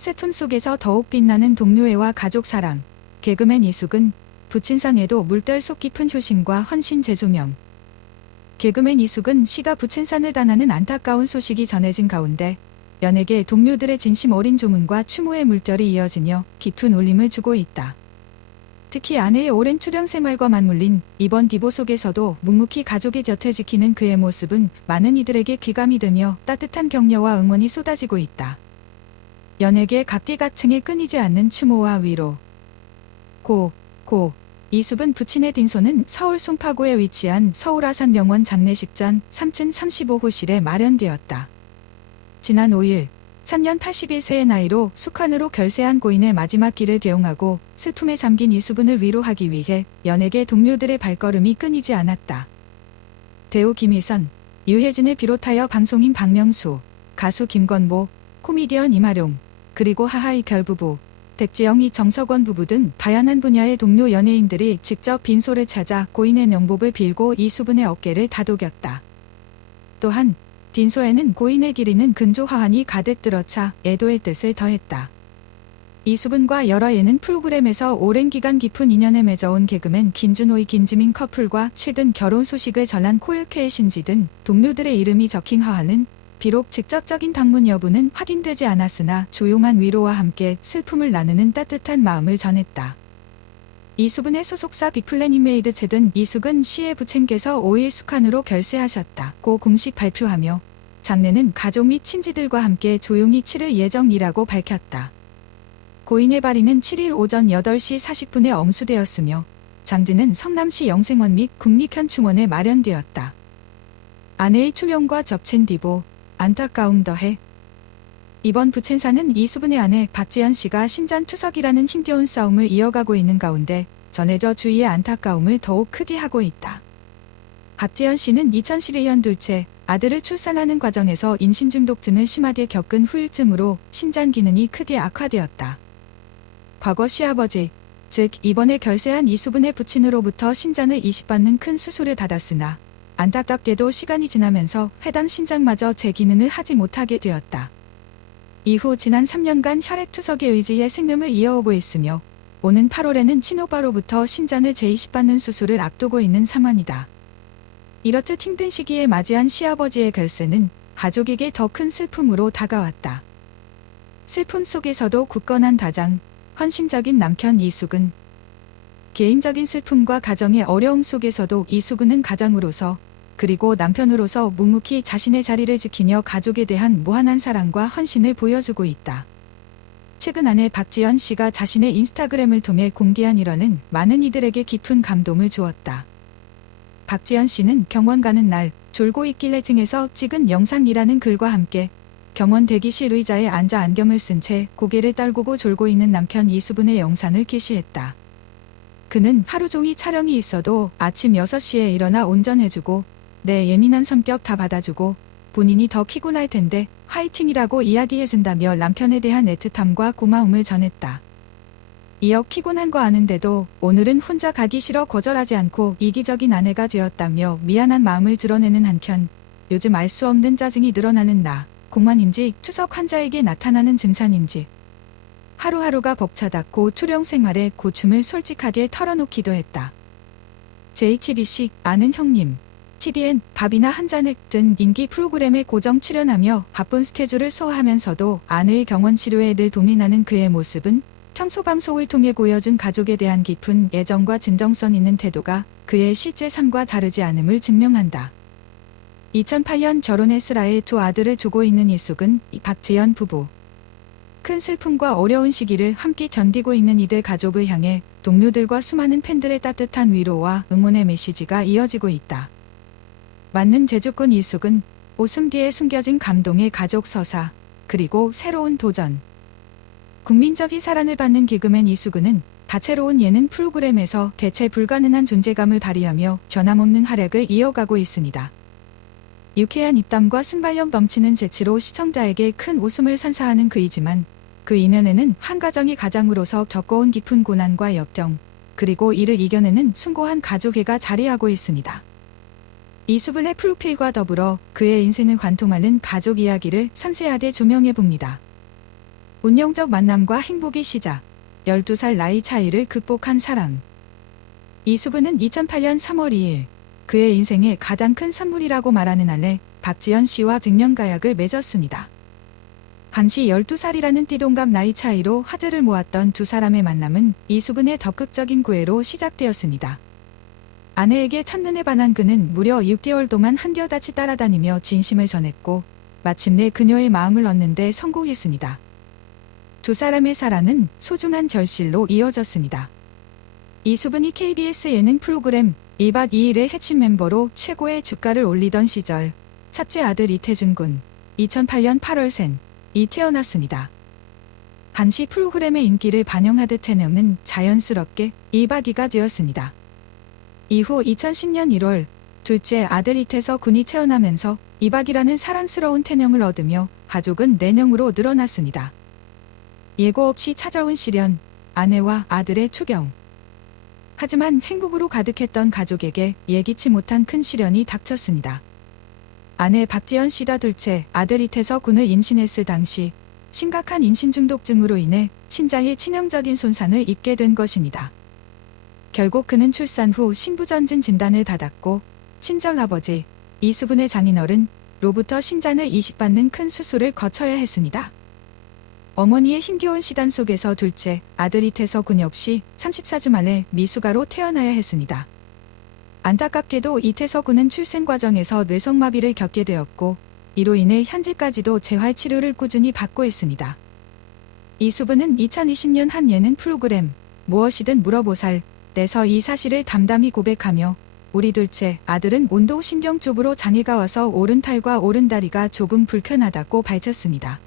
새툰 속에서 더욱 빛나는 동료애와 가족 사랑. 개그맨 이숙은 부친산에도 물결 속 깊은 효심과 헌신 재조명. 개그맨 이숙은 시가 부친산을 떠나는 안타까운 소식이 전해진 가운데 연예계 동료들의 진심 어린 조문과 추모의 물결이 이어지며 깊은 울림을 주고 있다. 특히 아내의 오랜 출연 생활과 맞물린 이번 디보 속에서도 묵묵히 가족의 곁을 지키는 그의 모습은 많은 이들에게 귀감이 되며 따뜻한 격려와 응원이 쏟아지고 있다. 연예계 각기각층에 끊이지 않는 추모와 위로. 이숙은 부친의 딘소는 서울 송파구에 위치한 서울 아산병원 장례식장 3층 35호실에 마련되었다. 지난 5일 3년 81세의 나이로 숙환으로 결세한 고인의 마지막 길을 계용하고 슬픔에 잠긴 이수분을 위로하기 위해 연예계 동료들의 발걸음이 끊이지 않았다. 배우 김희선, 유해진을 비롯하여 방송인 박명수, 가수 김건모, 코미디언 이마룡, 그리고 하하이 결부부, 백지영이 정석원 부부 등 다양한 분야의 동료 연예인들이 직접 빈소를 찾아 고인의 명복을 빌고 이수분의 어깨를 다독였다. 또한 빈소에는 고인의 기리는 근조화환이 가득 들어차 애도의 뜻을 더했다. 이수분과 여러 예능 프로그램에서 오랜 기간 깊은 인연을 맺어온 개그맨 김준호의 김지민 커플과 최근 결혼 소식을 전한 코요케의 신지 등 동료들의 이름이 적힌 화환은 비록 직접적인 방문 여부는 확인되지 않았으나 조용한 위로와 함께 슬픔을 나누는 따뜻한 마음을 전했다. 이수분의 소속사 빅플래닛메이드 채든 이숙은 시의 부친께서 5일 숙환으로 결세하셨다고 공식 발표하며 장례는 가족 및 친지들과 함께 조용히 치를 예정이라고 밝혔다. 고인의 발인은 7일 오전 8시 40분에 엄수되었으며 장지는 성남시 영생원 및 국립현충원에 마련되었다. 아내의 투명과 적친 디보, 안타까움 더해. 이번 부친사는 이수분의 아내 박지연 씨가 신장투석이라는 힘겨운 싸움을 이어가고 있는 가운데 전해져 주위의 안타까움을 더욱 크게 하고 있다. 박지연 씨는 2012년 둘째 아들을 출산하는 과정에서 인신중독증을 심하게 겪은 후유증으로 신장 기능이 크게 악화되었다. 과거 시아버지, 즉 이번에 결세한 이수분의 부친으로부터 신장을 이식받는 큰 수술을 받았으나 안타깝게도 시간이 지나면서 해당 신장마저 제 기능을 하지 못하게 되었다. 이후 지난 3년간 혈액투석에 의지해 생명을 이어오고 있으며 오는 8월에는 친오빠로부터 신장을 재이식받는 수술을 앞두고 있는 상황이다. 이렇듯 힘든 시기에 맞이한 시아버지의 결세는 가족에게 더 큰 슬픔으로 다가왔다. 슬픔 속에서도 굳건한 다장, 헌신적인 남편 이숙은 개인적인 슬픔과 가정의 어려움 속에서도 이숙은 가장으로서 그리고 남편으로서 묵묵히 자신의 자리를 지키며 가족에 대한 무한한 사랑과 헌신을 보여주고 있다. 최근 아내 박지연 씨가 자신의 인스타그램을 통해 공개한 일화는 많은 이들에게 깊은 감동을 주었다. 박지연 씨는 경원 가는 날 졸고 있길래 층에서 찍은 영상이라는 글과 함께 경원 대기실 의자에 앉아 안경을 쓴 채 고개를 떨구고 졸고 있는 남편 이수분의 영상을 게시했다. 그는 하루 종일 촬영이 있어도 아침 6시에 일어나 운전해주고 내 예민한 성격 다 받아주고 본인이 더 피곤할 텐데 화이팅이라고 이야기해준다며 남편에 대한 애틋함과 고마움을 전했다. 이어 피곤한 거 아는데도 오늘은 혼자 가기 싫어 거절하지 않고 이기적인 아내가 되었다며 미안한 마음을 드러내는 한편 요즘 알 수 없는 짜증이 늘어나는 나, 공황인지 추석 환자에게 나타나는 증상인지 하루하루가 벅차다고 투령 생활의 고충을 솔직하게 털어놓기도 했다. JTBC 아는 형님, TVN 밥이나 한잔 등 인기 프로그램에 고정 출연하며 바쁜 스케줄을 소화하면서도 아내의 경원 치료에 늘 동행하는 그의 모습은 평소 방송을 통해 보여준 가족에 대한 깊은 애정과 진정성 있는 태도가 그의 실제 삶과 다르지 않음을 증명한다. 2008년 결혼했으라에 두 아들을 두고 있는 이숙은 박지연 부부. 큰 슬픔과 어려운 시기를 함께 견디고 있는 이들 가족을 향해 동료들과 수많은 팬들의 따뜻한 위로와 응원의 메시지가 이어지고 있다. 맞는 제주꾼 이숙은 웃음 뒤에 숨겨진 감동의 가족 서사, 그리고 새로운 도전. 국민적인 사랑을 받는 개그맨 이숙은 다채로운 예능 프로그램에서 대체 불가능한 존재감을 발휘하며 변함없는 활약을 이어가고 있습니다. 유쾌한 입담과 순발력 넘치는 재치로 시청자에게 큰 웃음을 선사하는 그이지만 그 이면에는 한 가정의 가장으로서 겪어온 깊은 고난과 역경, 그리고 이를 이겨내는 숭고한 가족애가 자리하고 있습니다. 이수분의 프로필과 더불어 그의 인생을 관통하는 가족 이야기를 상세하게 조명해봅니다. 운명적 만남과 행복의 시작. 12살 나이 차이를 극복한 사랑. 이수근은 2008년 3월 2일 그의 인생의 가장 큰 선물이라고 말하는 아내 박지연 씨와 증명가약을 맺었습니다. 당시 12살이라는 띠동갑 나이 차이로 화제를 모았던 두 사람의 만남은 이수근의 적극적인 구애로 시작되었습니다. 아내에게 첫눈에 반한 그는 무려 6개월 동안 한결같이 따라다니며 진심을 전했고 마침내 그녀의 마음을 얻는 데 성공했습니다. 두 사람의 사랑은 소중한 절실로 이어졌습니다. 이수근이 KBS 예능 프로그램 2박 2일의 핵심 멤버로 최고의 주가를 올리던 시절 첫째 아들 이태준 군 2008년 8월 생이 태어났습니다. 당시 프로그램의 인기를 반영하듯 태명은 자연스럽게 2박 2가 되었습니다. 이후 2010년 1월 둘째 아들 이태석 군이 태어나면서 2박이라는 사랑스러운 태명을 얻으며 가족은 4명으로 늘어났습니다. 예고 없이 찾아온 시련, 아내와 아들의 추경. 하지만 행복으로 가득했던 가족에게 예기치 못한 큰 시련이 닥쳤습니다. 아내 박지연 씨가 둘째 아들 이태석 군을 임신했을 당시 심각한 임신 중독증으로 인해 신장에 치명적인 손상을 입게 된 것입니다. 결국 그는 출산 후 신부전증 진단을 받았고 친정아버지 이수근의 장인어른로부터 신장을 이식받는 큰 수술을 거쳐야 했습니다. 어머니의 힘겨운 시단 속에서 둘째 아들 이태석 군 역시 34주 만에 미숙아로 태어나야 했습니다. 안타깝게도 이태석 군은 출생 과정에서 뇌성마비를 겪게 되었고 이로 인해 현재까지도 재활치료를 꾸준히 받고 있습니다. 이수근은 2020년 한 예능 프로그램 무엇이든 물어보살에서 이 사실을 담담히 고백하며 우리 둘째 아들은 운동신경 쪽으로 장애가 와서 오른팔과 오른다리가 조금 불편하다고 밝혔습니다.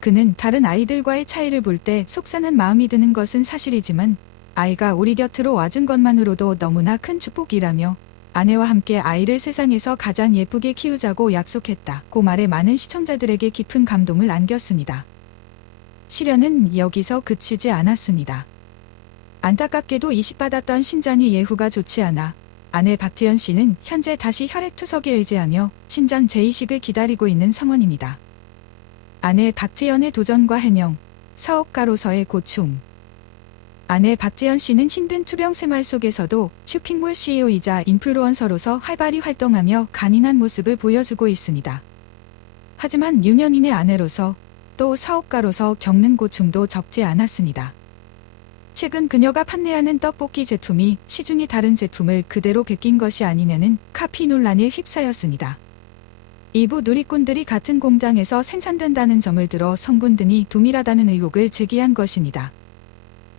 그는 다른 아이들과의 차이를 볼 때 속상한 마음이 드는 것은 사실이지만 아이가 우리 곁으로 와준 것만으로도 너무나 큰 축복이라며 아내와 함께 아이를 세상에서 가장 예쁘게 키우자고 약속했다고 말해 많은 시청자들에게 깊은 감동을 안겼습니다. 시련은 여기서 그치지 않았습니다. 안타깝게도 이식받았던 신장이 예후가 좋지 않아 아내 박지연 씨는 현재 다시 혈액투석에 의지하며 신장 재이식을 기다리고 있는 상황입니다. 아내 박지연의 도전과 해명, 사업가로서의 고충. 아내 박지연 씨는 힘든 투병 생활 속에서도 쇼핑몰 CEO이자 인플루언서로서 활발히 활동하며 간인한 모습을 보여주고 있습니다. 하지만 유년인의 아내로서 또 사업가로서 겪는 고충도 적지 않았습니다. 최근 그녀가 판매하는 떡볶이 제품이 시중의 다른 제품을 그대로 베낀 것이 아니냐는 카피 논란에 휩싸였습니다. 일부 누리꾼들이 같은 공장에서 생산된다는 점을 들어 성분 등이 동일하다는 의혹을 제기한 것입니다.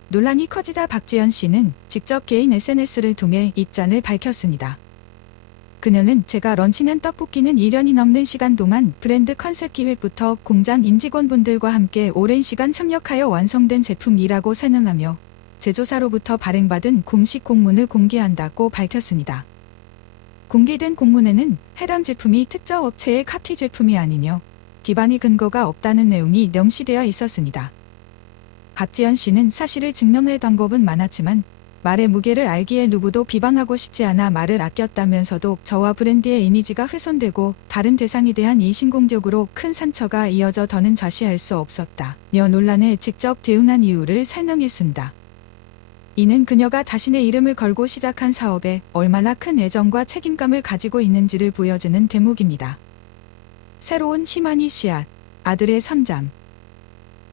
논란이 커지다 박지연 씨는 직접 개인 SNS를 통해 입장을 밝혔습니다. 그녀는 제가 런칭한 떡볶이는 1년이 넘는 시간 동안 브랜드 컨셉 기획부터 공장 임직원분들과 함께 오랜 시간 협력하여 완성된 제품이라고 설명하며 제조사로부터 발행받은 공식 공문을 공개한다고 밝혔습니다. 공개된 공문에는 해당 제품이 특정 업체의 카피 제품이 아니며 기반이 근거가 없다는 내용이 명시되어 있었습니다. 박지연 씨는 사실을 증명할 방법은 많았지만 말의 무게를 알기에 누구도 비방하고 싶지 않아 말을 아꼈다면서도 저와 브랜드의 이미지가 훼손되고 다른 대상에 대한 이신공격으로 큰 상처가 이어져 더는 좌시할 수 없었다며 논란에 직접 대응한 이유를 설명했습니다. 이는 그녀가 자신의 이름을 걸고 시작한 사업에 얼마나 큰 애정과 책임감을 가지고 있는지를 보여주는 대목입니다. 새로운 희망의 씨앗, 아들의 성장.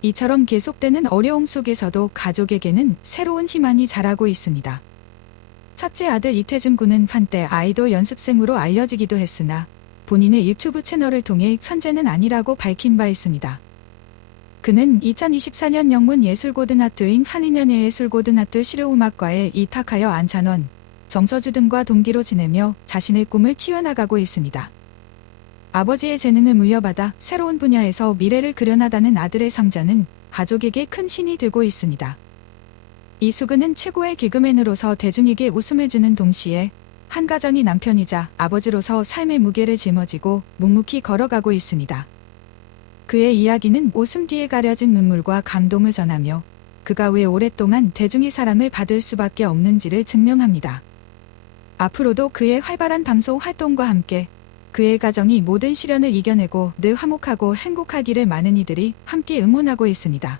이처럼 계속되는 어려움 속에서도 가족에게는 새로운 희망이 자라고 있습니다. 첫째 아들 이태준 군은 한때 아이돌 연습생으로 알려지기도 했으나 본인의 유튜브 채널을 통해 현재는 아니라고 밝힌 바 있습니다. 그는 2024년 영문예술고등학교인 한인연예예술고등학교 실용음악과에 입학하여 안찬원, 정서주 등과 동기로 지내며 자신의 꿈을 키워나가고 있습니다. 아버지의 재능을 물려받아 새로운 분야에서 미래를 그려나가는 아들의 성장은 가족에게 큰 힘이 되고 있습니다. 이수근은 최고의 개그맨으로서 대중에게 웃음을 주는 동시에 한 가정의 남편이자 아버지로서 삶의 무게를 짊어지고 묵묵히 걸어가고 있습니다. 그의 이야기는 웃음 뒤에 가려진 눈물과 감동을 전하며 그가 왜 오랫동안 대중의 사랑을 받을 수밖에 없는지를 증명합니다. 앞으로도 그의 활발한 방송 활동과 함께 그의 가정이 모든 시련을 이겨내고 늘 화목하고 행복하기를 많은 이들이 함께 응원하고 있습니다.